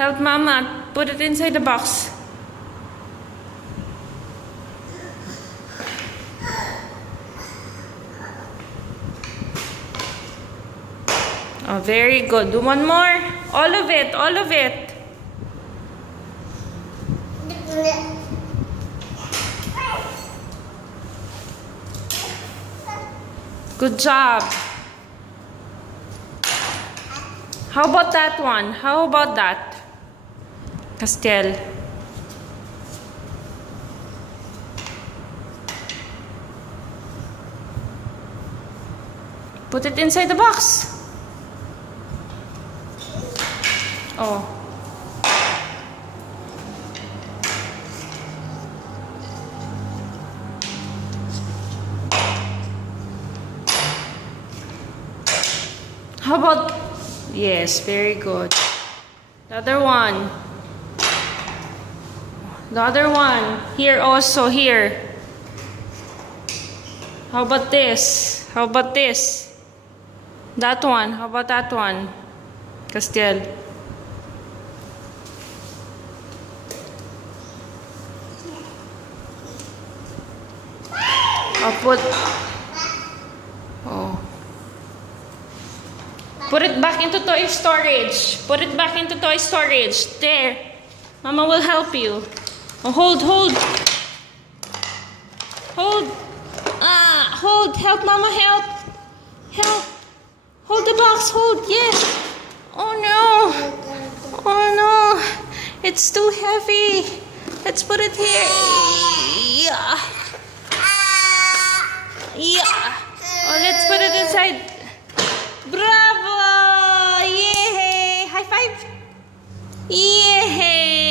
Help Mama. Put it inside the box. Oh, very good. Do one more. All of it. All of it. Good job. How about that one? How about that? Castiel. Put it inside the box. Oh. How about... Yes, very good. The other one. The other one. Here also, here. How about this? How about this? That one. How about that one? Castiel. I'll put... Oh. Put it back into toy storage. Put it back into toy storage. There. Mama will help you. Oh, hold, hold. Hold. Hold. Help, Mama, help. Help. Hold the box. Hold. Yes. Oh, no. Oh, no. It's too heavy. Let's put it here. Yeah. Yeah. Oh, let's put it inside. Bravo! Yay! High five! Yeah!